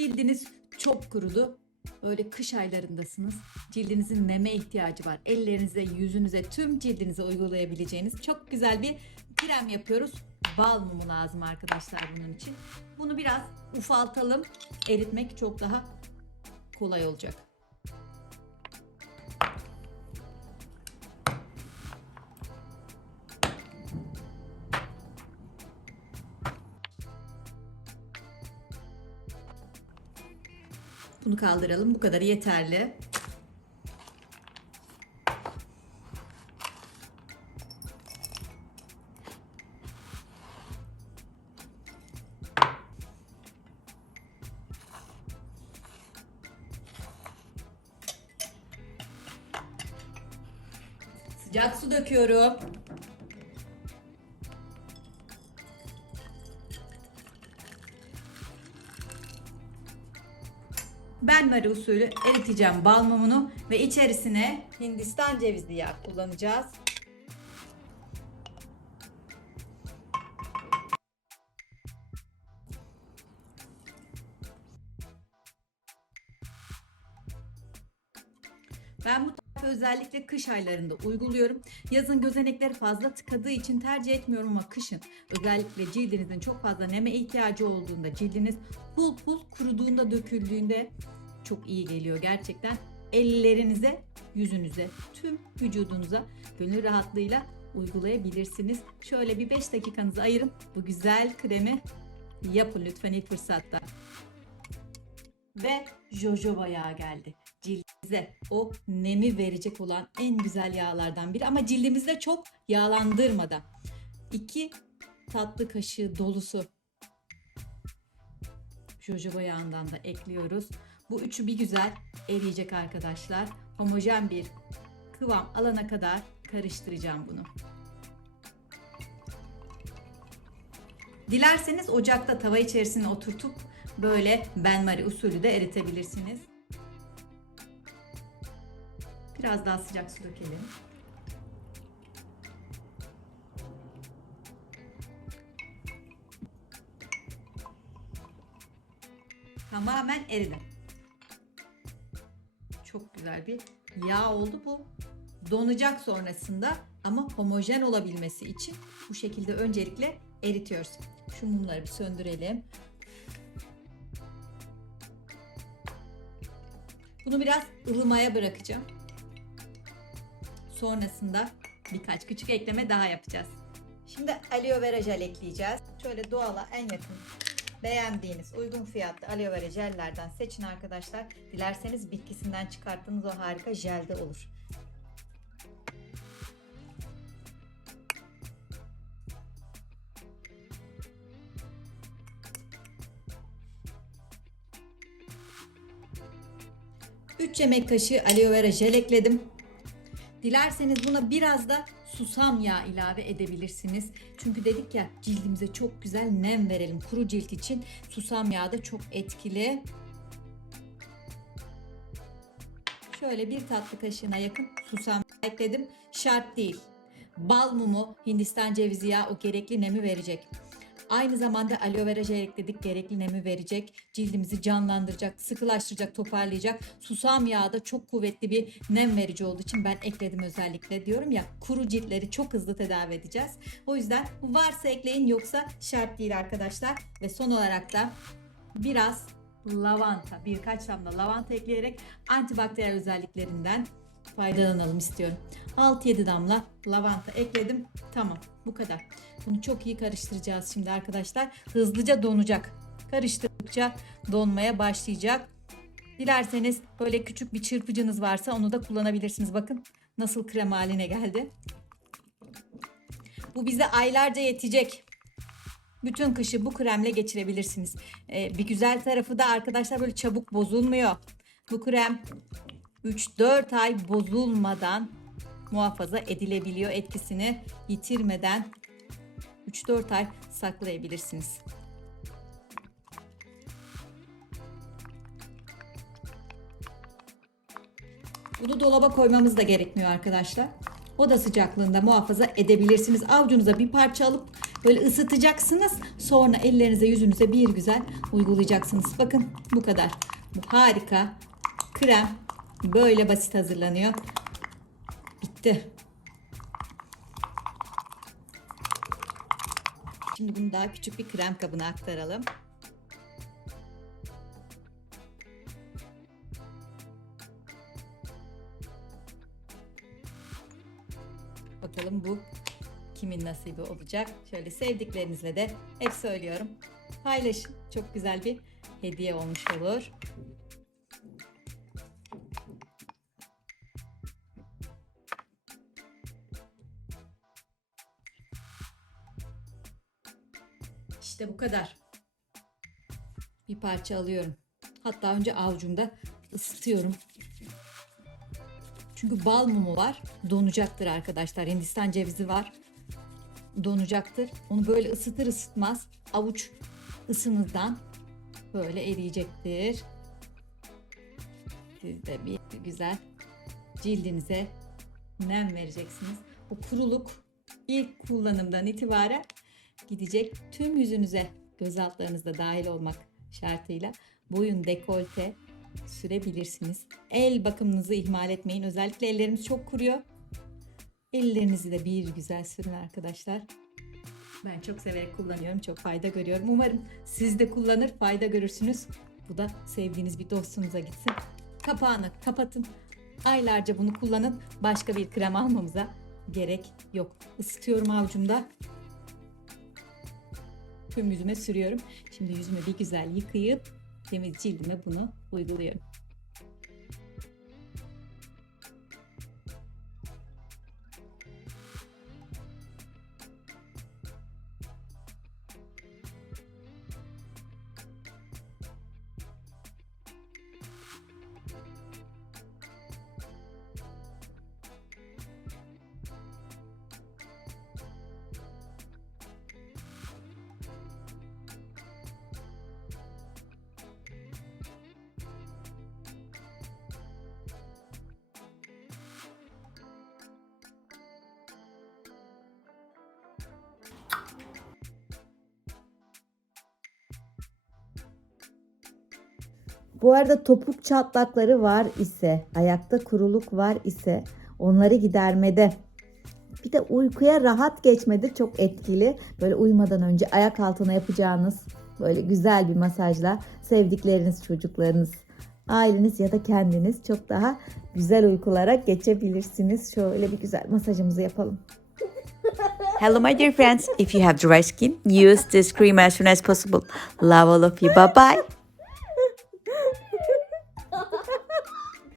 Cildiniz çok kurudu. Öyle kış aylarındasınız. Cildinizin neme ihtiyacı var. Ellerinize, yüzünüze, tüm cildinize uygulayabileceğiniz çok güzel bir krem yapıyoruz. Bal mumu lazım arkadaşlar bunun için. Bunu biraz ufaltalım. Eritmek çok daha kolay olacak. Bunu kaldıralım. Bu kadar yeterli. Sıcak su döküyorum. Benmari usulü eriteceğim bal mumunu ve içerisine Hindistan cevizli yağ kullanacağız. Ben bu tarifi özellikle kış aylarında uyguluyorum. Yazın gözenekleri fazla tıkadığı için tercih etmiyorum ama kışın özellikle cildinizin çok fazla neme ihtiyacı olduğunda, cildiniz pul pul kuruduğunda, döküldüğünde çok iyi geliyor gerçekten. Ellerinize, yüzünüze, tüm vücudunuza gönül rahatlığıyla uygulayabilirsiniz. Şöyle bir 5 dakikanızı ayırın. Bu güzel kremi yapın lütfen ilk fırsatta. Ve jojoba yağı geldi. Cildinize o nemi verecek olan en güzel yağlardan biri ama cildimizde çok yağlandırmadan. 2 tatlı kaşığı dolusu jojoba yağından da ekliyoruz. Bu üçü bir güzel eriyecek arkadaşlar. Homojen bir kıvam alana kadar karıştıracağım bunu. Dilerseniz ocakta tava içerisine oturtup böyle benmari usulü de eritebilirsiniz. Biraz daha sıcak su dökelim. Tamamen eridi. Çok güzel bir yağ oldu bu. Donacak sonrasında ama homojen olabilmesi için bu şekilde öncelikle eritiyoruz. Şu mumları bir söndürelim. Bunu biraz ılımaya bırakacağım. Sonrasında birkaç küçük ekleme daha yapacağız. Şimdi aloe vera jel ekleyeceğiz. Şöyle doğala en yakın beğendiğiniz uygun fiyatlı aloe vera jellerden seçin arkadaşlar. Dilerseniz bitkisinden çıkarttığınız o harika jel de olur. Üç yemek kaşığı aloe vera jel ekledim. Dilerseniz buna biraz da susam yağı ilave edebilirsiniz. Çünkü dedik ya cildimize çok güzel nem verelim. Kuru cilt için susam yağı da çok etkili. Şöyle bir tatlı kaşığına yakın susam yağı ekledim. Şart değil. Bal mumu, Hindistan cevizi yağı o gerekli nemi verecek. Aynı zamanda aloe vera jel ekledik, gerekli nemi verecek, cildimizi canlandıracak, sıkılaştıracak, toparlayacak. Susam yağı da çok kuvvetli bir nem verici olduğu için ben ekledim özellikle. Diyorum ya kuru ciltleri çok hızlı tedavi edeceğiz. O yüzden varsa ekleyin, yoksa şart değil arkadaşlar. Ve son olarak da biraz lavanta, birkaç damla lavanta ekleyerek antibakteriyel özelliklerinden faydalanalım istiyorum. 6-7 damla lavanta ekledim. Tamam, bu kadar. Bunu çok iyi karıştıracağız şimdi arkadaşlar. Hızlıca donacak. Karıştırdıkça donmaya başlayacak. Dilerseniz böyle küçük bir çırpıcınız varsa onu da kullanabilirsiniz. Bakın nasıl krem haline geldi. Bu bize aylarca yetecek. Bütün kışı bu kremle geçirebilirsiniz. Bir güzel tarafı da arkadaşlar böyle çabuk bozulmuyor. Bu krem 3-4 ay bozulmadan muhafaza edilebiliyor. Etkisini yitirmeden 3-4 ay saklayabilirsiniz. Bunu dolaba koymamız da gerekmiyor arkadaşlar. Oda sıcaklığında muhafaza edebilirsiniz. Avucunuza bir parça alıp Böyle ısıtacaksınız. Sonra ellerinize yüzünüze bir güzel uygulayacaksınız. Bakın bu kadar. Bu harika krem böyle basit hazırlanıyor. Bitti. Şimdi bunu daha küçük bir krem kabına aktaralım. Bakalım bu kimin nasibi olacak? Şöyle sevdiklerinizle de hep söylüyorum. Paylaşın. Çok güzel bir hediye olmuş olur. İşte bu kadar. Bir parça alıyorum. Hatta önce avucumda ısıtıyorum. Çünkü bal mumu var. Donacaktır arkadaşlar. Hindistan cevizi var. Donacaktır. Onu böyle ısıtır ısıtmaz avuç ısınızdan böyle eriyecektir. Siz de bir güzel cildinize nem vereceksiniz. O kuruluk ilk kullanımdan itibaren gidecek, tüm yüzünüze, göz altlarınızda dahil olmak şartıyla boyun dekolte sürebilirsiniz. El bakımınızı ihmal etmeyin. Özellikle ellerimiz çok kuruyor. Ellerinizi de bir güzel sürün arkadaşlar. Ben çok severek kullanıyorum. Çok fayda görüyorum. Umarım siz de kullanır, fayda görürsünüz. Bu da sevdiğiniz bir dostunuza gitsin. Kapağını kapatın. Aylarca bunu kullanın. Başka bir krem almamıza gerek yok. Isıtıyorum avucumda. Tüm yüzüme sürüyorum. Şimdi yüzümü bir güzel yıkayıp temiz cildime bunu uyguluyorum. Bu arada topuk çatlakları var ise, ayakta kuruluk var ise onları gidermede, bir de uykuya rahat geçmede çok etkili. Böyle uyumadan önce ayak altına yapacağınız böyle güzel bir masajla sevdikleriniz, çocuklarınız, aileniz ya da kendiniz çok daha güzel uykulara geçebilirsiniz. Şöyle bir güzel masajımızı yapalım. Hello, my dear friends. If you have dry skin, use this cream as soon as possible. Love all of you. Bye bye.